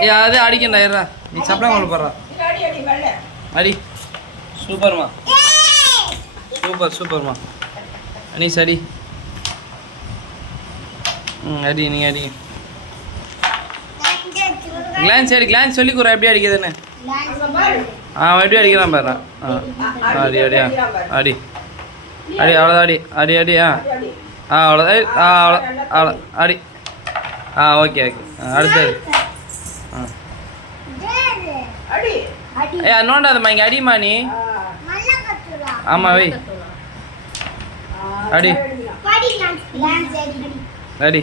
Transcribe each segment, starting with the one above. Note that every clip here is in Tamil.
ஏ அதே அடிக்கண்டா ஏறா நீ சப்ளை கொண்டு போடுறா அடி சூப்பர்மா சூப்பர்மா அனீஸ் அடி அடி நீ அடி கிளான்ஸ் சொல்லி கூற எப்படி அடிக்குதுன்னு எப்படி அடிக்கிறான் பாரு அடி அடி அடி அடி அவ்வளோதான் அடி அடி அவ்வளோ அடி ஓகே அடுத்தது நோண்டாதம்மா இங்கே அடிமா நீ ஆமாம் வை அடி அடி அடி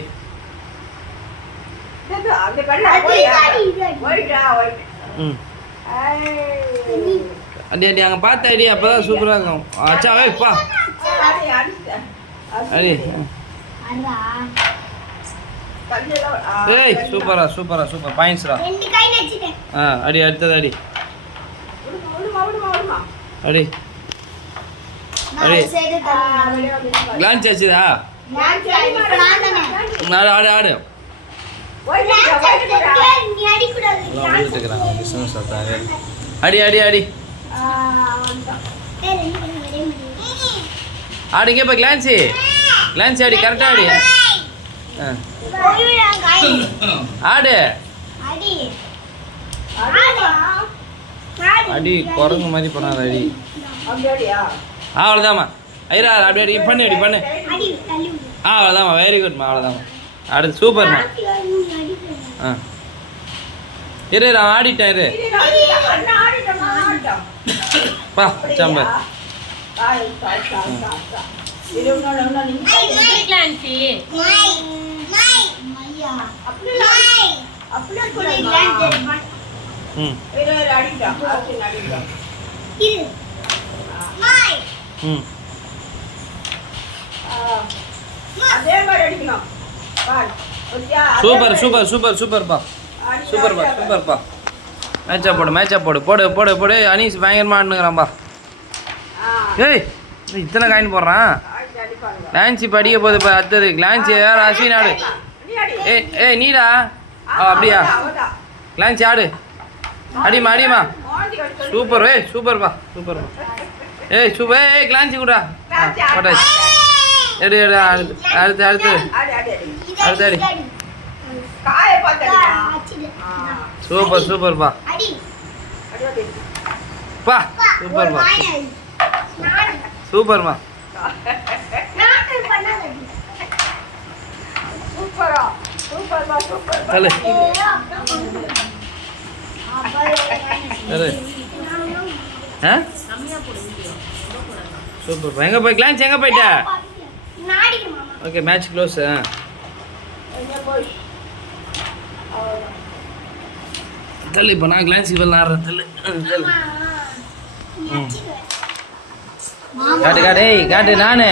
அடி அங்கே பார்த்த அடி அப்போ தான் சூப்பராக இருக்கும் அச்சா வைப்பா அடி ஏய் சூப்பர் பாயிண்ட்ஸ்ரா அடி அடுத்தது அடி அடி அடி கிளான்ஸ் ஆச்சுதா ஆடு ஆடு அடி அடி அடி ஆடுங்க இப்போ கிளான்ஸ் அடி கரெக்டாக அடி ஆடு அடி குரங்கு மாதிரி பண்ணாத அடி அவ்வளோதாம்மா ஐரா அப்படி அடி பண்ணு அவ்வளோதாம்மா வெரி குட்மா அவ்வளோதாம்மா அடுத்து சூப்பர்மா இரு ஆடிட்டேன் இரு பா சாம்பர் சூப்பர்ப்பா மேட்சா போடு அனீஸ் பயங்கரமா ஆடுனுங்கிறான்பா ஏய் இத்தனை காயின் போடுறான் கிளான்சி படிக்க போகுது இப்போ அடுத்தது கிளான்சி யார் அஸ்வின் ஆடு ஏய் நீடா அப்படியா கிளான்சி ஆடு அடிமா சூப்பர்ப்பா ஏய் கிளான்சி கூடா போட்டாச்சு எடு அடுத்து அடி சூப்பர்ப்பா சூப்பர்மா சூப்பர் எங்க போய் கிளான்ஸ் எங்க போயிட்ட ஓகே மேட்ச் க்ளோஸ் தள்ளு இப்போ நான் கிளான்ஸுக்கு வெளில ஆடுறேன் தள்ளு காட்டு நானு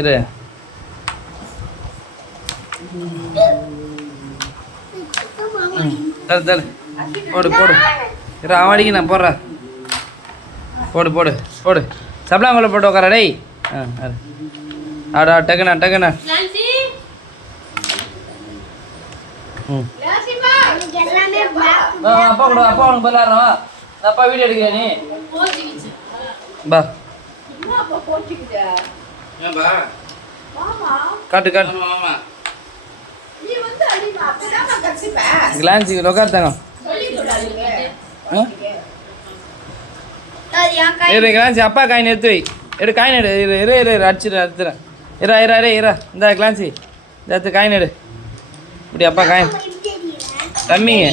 இரு தள்ளு போடு இரு அவன் அடிக்க நான் போடுறேன் போடு சப்ளாங்குள்ள போட்டு உட்கார டேய் ஆடா டக்குண்ணா அப்பா உனக்கு பல்லாடுறவா அப்பா வீடியோ எடுக்கிறியா நீ பா காட்டு கிளான்ஸுக்கு உட்கார்த்தாங்க கிளான்ஸி அப்பா காயின் எடுத்து வை காயின் எடு இரு அடிச்சுறேன் இரா இந்த கிளான்ஸி இந்த காயின் எடு இப்படி அப்பா காயின் தம்பிங்க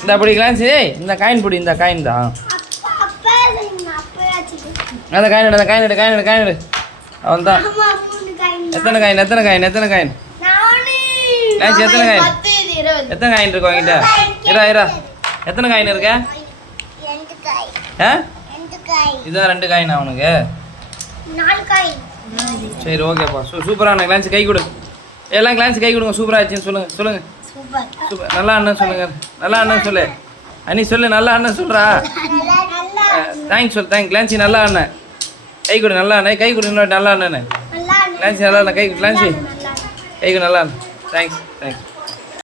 இந்த அப்படி கிளான்ஸி இந்த காயின் பிடி இந்த காயின் தான் அந்த காயின் எடு அவன் தான் எத்தனை காயின் கிளான்ஸி எத்தனை காயின் இருக்கு வாங்கிட்ட இரா எத்தனை காயின் இருக்க இதுதான் 2 காயின் அவனுக்கு சரி ஓகேப்பா சூப்பரான கிளான்ஸ் கை கொடு எல்லாம் கிளான்ஸ் கை கொடுங்க சூப்பராக ஆச்சுன்னு சொல்லுங்க சூப்பர் நல்லா அண்ணன் சொல்லு அனி சொல்லு நல்லா அண்ணன் சொல்கிறா தேங்க்ஸ் கிளான்சி நல்லா அண்ணன் கை கொடு நல்லா அண்ணன் கை கொடு இன்னொரு நல்லா அண்ணன் கிளான்சி நல்லா அண்ணன் கை கிளான்சி கை கொடு நல்லா அண்ணன் தேங்க்ஸ்